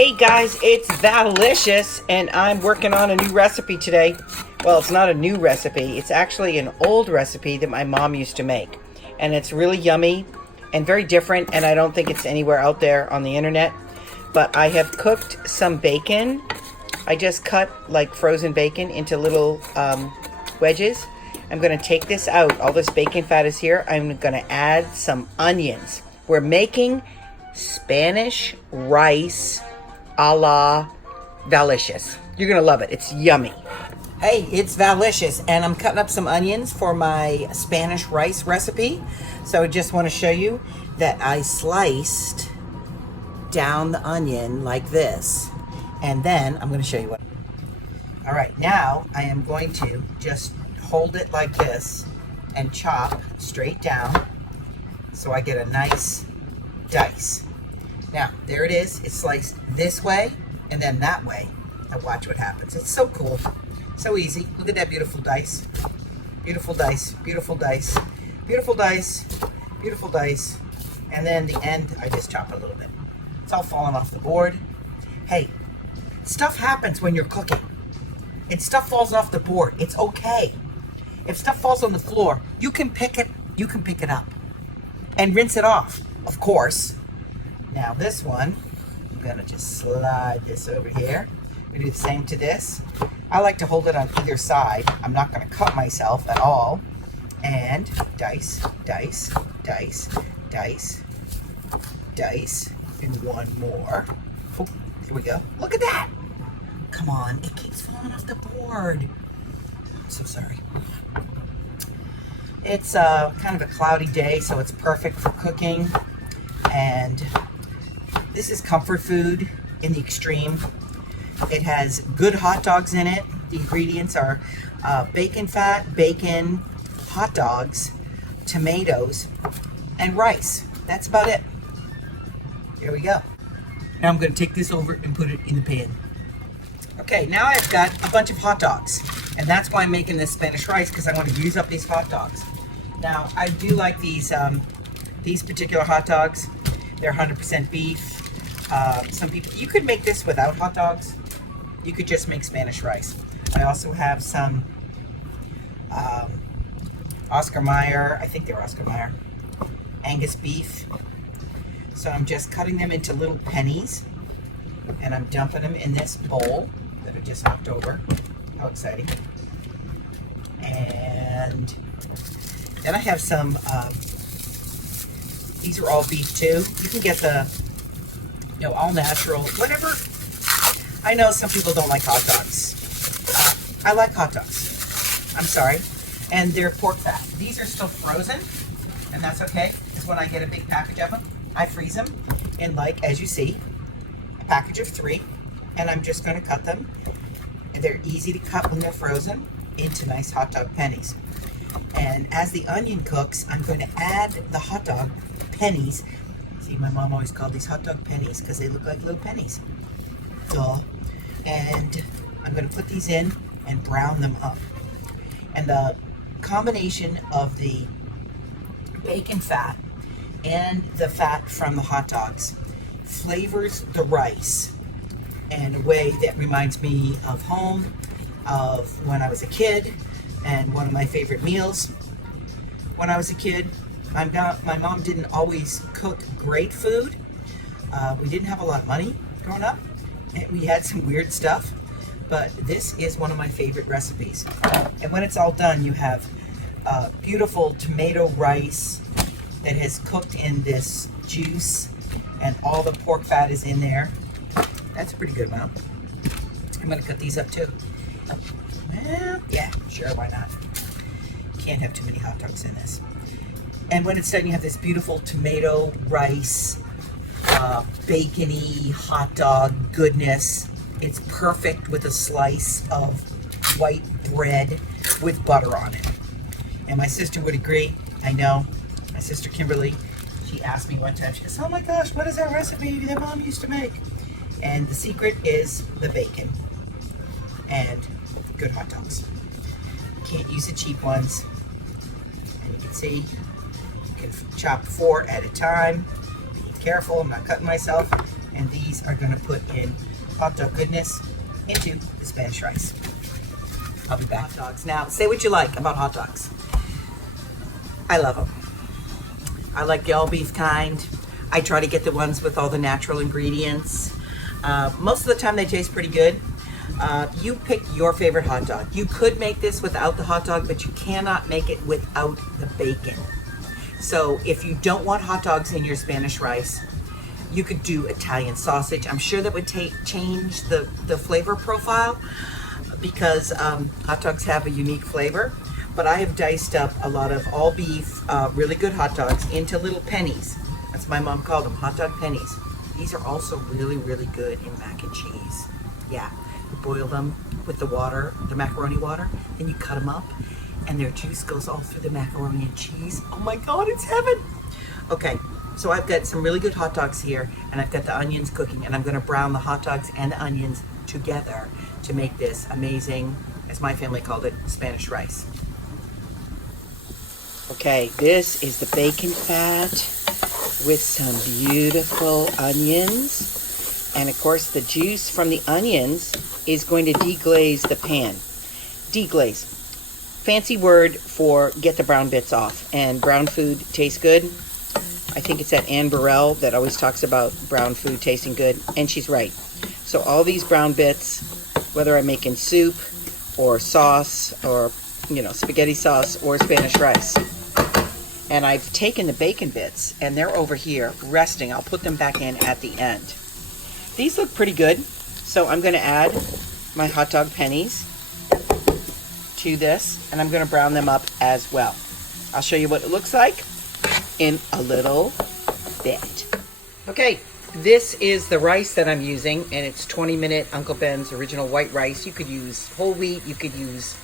Hey guys, it's Valicious, and I'm working on a new recipe today. Well, it's not a new recipe, it's actually an old recipe that my mom used to make. And it's really yummy and very different, and I don't think it's anywhere out there on the internet. But I have cooked some bacon. I just cut like frozen bacon into little wedges. I'm going to take this out. All this bacon fat is here. I'm going to add some onions. We're making Spanish rice a la Valicious. You're gonna love it. It's yummy. Hey, it's Valicious, and I'm cutting up some onions for my Spanish rice recipe. So I just want to show you that I sliced down the onion like this, and then I'm going to show you what. All right, now I am going to just hold it like this and chop straight down so I get a nice dice. Now, there it is. It's sliced this way and then that way. Now watch what happens. It's so cool. So easy. Look at that beautiful dice. Beautiful dice. Beautiful dice. Beautiful dice. Beautiful dice. And then the end, I just chop a little bit. It's all falling off the board. Hey, stuff happens when you're cooking. And stuff falls off the board. It's okay. If stuff falls on the floor, you can pick it. You can pick it up. And rinse it off, of course. Now this one, I'm gonna just slide this over here. We do the same to this. I like to hold it on either side. I'm not gonna cut myself at all. And dice, dice, dice, dice, dice, and one more. Oh, here we go. Look at that. Come on, it keeps falling off the board. I'm so sorry. It's kind of a cloudy day, so it's perfect for cooking. And this is comfort food in the extreme. It has good hot dogs in it. The ingredients are bacon fat, bacon, hot dogs, tomatoes, and rice. That's about it. Here we go. Now I'm going to take this over and put it in the pan. Okay, now I've got a bunch of hot dogs. And that's why I'm making this Spanish rice, because I want to use up these hot dogs. Now, I do like these particular hot dogs. They're 100% beef. Some people, you could make this without hot dogs. You could just make Spanish rice. I also have some Oscar Mayer, I think they're Oscar Mayer, Angus beef. So I'm just cutting them into little pennies, and I'm dumping them in this bowl that I just knocked over. How exciting. And then I have some, these are all beef too. You can get the, all natural, whatever. I know some people don't like hot dogs. I like hot dogs. I'm sorry. And they're pork fat. These are still frozen, and that's okay, because when I get a big package of them, I freeze them in, like, as you see, a package of 3, and I'm just going to cut them. And they're easy to cut when they're frozen into nice hot dog pennies. And as the onion cooks, I'm going to add the hot dog pennies. See, my mom always called these hot dog pennies because they look like little pennies. Duh. And I'm going to put these in and brown them up. And the combination of the bacon fat and the fat from the hot dogs flavors the rice in a way that reminds me of home, of when I was a kid, and one of my favorite meals. When I was a kid, my mom didn't always cook great food. We didn't have a lot of money growing up, and we had some weird stuff, but this is one of my favorite recipes. And when it's all done, you have beautiful tomato rice that has cooked in this juice, and all the pork fat is in there. That's pretty good, Mom. I'm gonna cut these up too. Well, yeah, sure, why not? Can't have too many hot dogs in this. And when it's done, you have this beautiful tomato, rice, bacony, hot dog goodness. It's perfect with a slice of white bread with butter on it. And my sister would agree. I know. My sister Kimberly, she asked me one time, she goes, oh my gosh, what is that recipe that Mom used to make? And the secret is the bacon and good hot dogs. You can't use the cheap ones. And you can see, you can chop 4 at a time. Be careful, I'm not cutting myself. And these are going to put in hot dog goodness into the Spanish rice. I'll be back. Hot dogs. Now, say what you like about hot dogs. I love them. I like the all beef kind. I try to get the ones with all the natural ingredients. Most of the time they taste pretty good. You pick your favorite hot dog. You could make this without the hot dog, but you cannot make it without the bacon. So if you don't want hot dogs in your Spanish rice, you could do Italian sausage. I'm sure that would change the flavor profile because hot dogs have a unique flavor. But I have diced up a lot of all beef, really good hot dogs into little pennies. That's what my mom called them, hot dog pennies. These are also really, really good in mac and cheese. Yeah, you boil them with the water, the macaroni water, then you cut them up and their juice goes all through the macaroni and cheese. Oh my God, it's heaven. Okay, so I've got some really good hot dogs here and I've got the onions cooking and I'm gonna brown the hot dogs and the onions together to make this amazing, as my family called it, Spanish rice. Okay, this is the bacon fat with some beautiful onions. And of course the juice from the onions is going to deglaze the pan. Deglaze. Fancy word for get the brown bits off. And brown food tastes good. I think it's that Anne Burrell that always talks about brown food tasting good. And she's right. So all these brown bits, whether I'm making soup or sauce or, you know, spaghetti sauce or Spanish rice. And I've taken the bacon bits and they're over here resting. I'll put them back in at the end. These look pretty good. So I'm going to add my hot dog pennies to this and I'm going to brown them up as well. I'll show you what it looks like in a little bit. Okay, this is the rice that I'm using and it's 20-minute Uncle Ben's original white rice. You could use whole wheat, you could use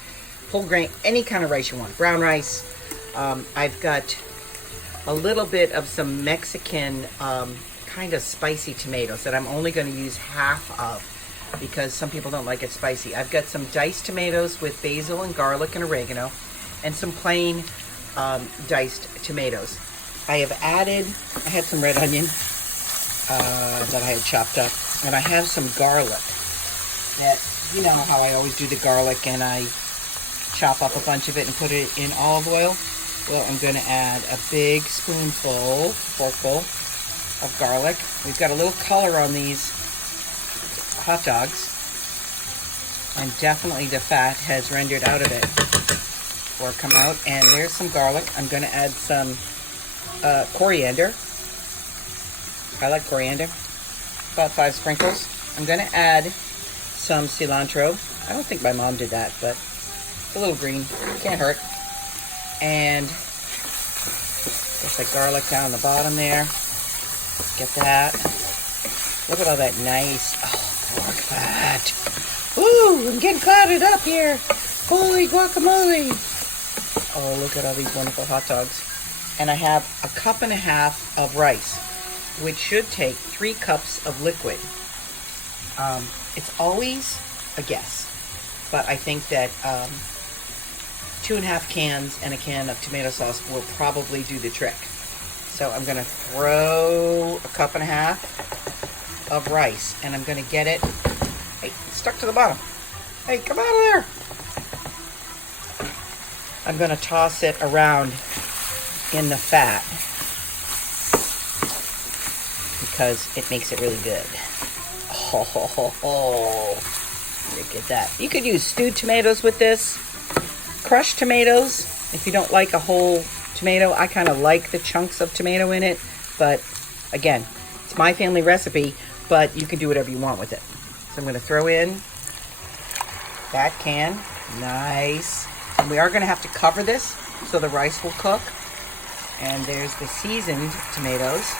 whole grain, any kind of rice you want. Brown rice. I've got a little bit of some Mexican kind of spicy tomatoes that I'm only going to use half of because some people don't like it spicy. I've got some diced tomatoes with basil and garlic and oregano and some plain diced tomatoes. I have added, I had some red onion that I had chopped up and I have some garlic that, you know how I always do the garlic and I chop up a bunch of it and put it in olive oil. Well, I'm going to add a big forkful of garlic. We've got a little color on these hot dogs. And definitely the fat has rendered out of it or come out. And there's some garlic. I'm going to add some coriander. I like coriander. About 5 sprinkles. I'm going to add some cilantro. I don't think my mom did that, but it's a little green. Can't hurt. And there's the garlic down the bottom there. Get that. Look at all that nice pork fat. Ooh, I'm getting clouded up here. Holy guacamole. Oh, look at all these wonderful hot dogs. And I have 1.5 cups of rice, which should take 3 cups of liquid. It's always a guess, but I think that 2.5 cans and a can of tomato sauce will probably do the trick. So I'm going to throw 1.5 cups of rice and I'm going to get it. Hey, it's stuck to the bottom. Hey, come out of there. I'm going to toss it around in the fat because it makes it really good. Oh, look at that. You could use stewed tomatoes with this. Crushed tomatoes, if you don't like a whole tomato. I kind of like the chunks of tomato in it, but again, it's my family recipe, but you can do whatever you want with it. So I'm going to throw in that can. Nice. And we are going to have to cover this so the rice will cook. And there's the seasoned tomatoes.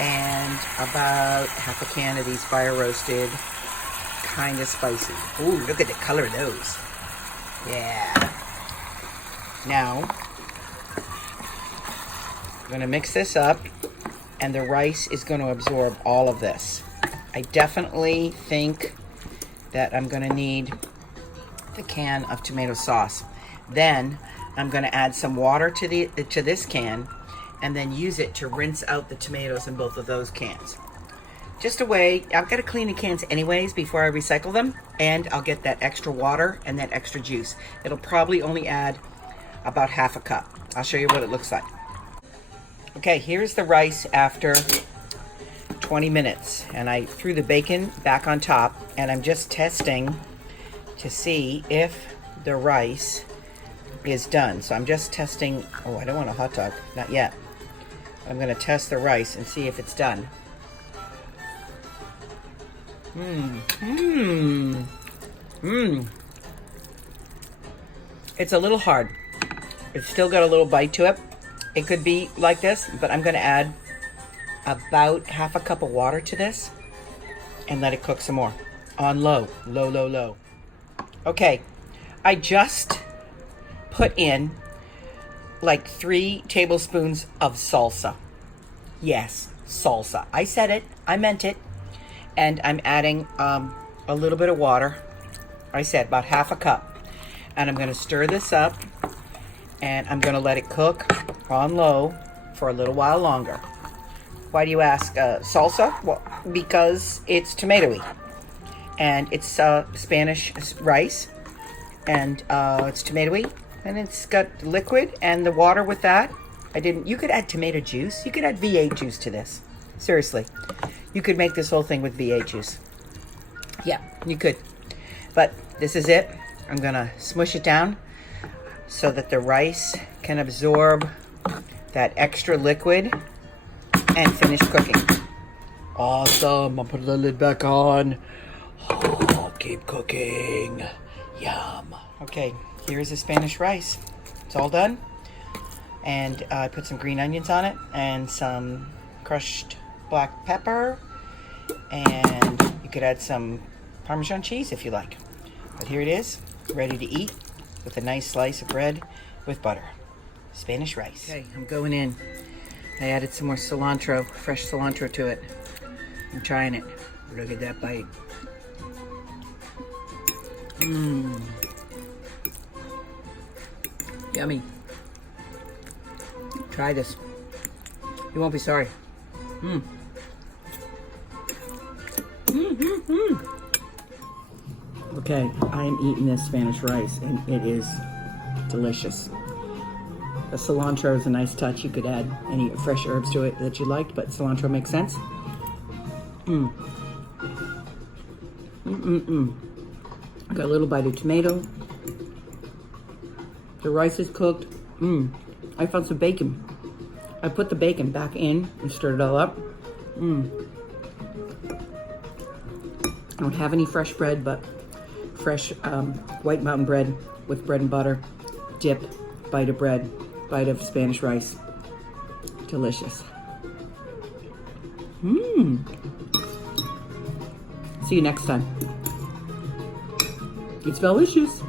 And about 1/2 can of these fire roasted, kind of spicy. Ooh, look at the color of those. Yeah. Now, I'm going to mix this up and the rice is going to absorb all of this. I definitely think that I'm going to need the can of tomato sauce. Then I'm going to add some water to this can and then use it to rinse out the tomatoes in both of those cans. Just a way, I've got to clean the cans anyways before I recycle them, and I'll get that extra water and that extra juice. It'll probably only add about half a cup. I'll show you what it looks like. Okay, here's the rice after 20 minutes, and I threw the bacon back on top, and I'm just testing to see if the rice is done. So I'm just testing, oh, I don't want a hot dog, not yet. I'm gonna test the rice and see if it's done. It's a little hard. It's still got a little bite to it. It could be like this, but I'm gonna add about half a cup of water to this and let it cook some more on low, low, low, low. Okay, I just put in like 3 tablespoons of salsa. Yes, salsa. I said it, I meant it. And I'm adding a little bit of water. I said about half a cup. And I'm gonna stir this up, and I'm gonna let it cook on low for a little while longer. Why do you ask? Salsa? Well, because it's tomatoey. And it's Spanish rice, and it's tomatoey, and it's got liquid and the water with that. You could add tomato juice. You could add V8 juice to this. Seriously. You could make this whole thing with V8 juice. Yeah, you could. But this is it. I'm gonna smush it down so that the rice can absorb that extra liquid and finish cooking. Awesome. I'll put the lid back on. Oh, keep cooking. Yum. Okay, here's the Spanish rice. It's all done. And I put some green onions on it and some crushed black pepper, and you could add some Parmesan cheese if you like. But here it is, ready to eat with a nice slice of bread with butter. Spanish rice. Okay, I'm going in. I added some more cilantro, fresh cilantro to it. I'm trying it. Look at that bite. Yummy. Try this. You won't be sorry. Okay, I am eating this Spanish rice, and it is delicious. The cilantro is a nice touch. You could add any fresh herbs to it that you liked, but cilantro makes sense. Got a little bite of tomato. The rice is cooked. I found some bacon. I put the bacon back in and stirred it all up. I don't have any fresh bread, but fresh white mountain bread with bread and butter. Dip, bite of bread, bite of Spanish rice. Delicious. See you next time. It's delicious.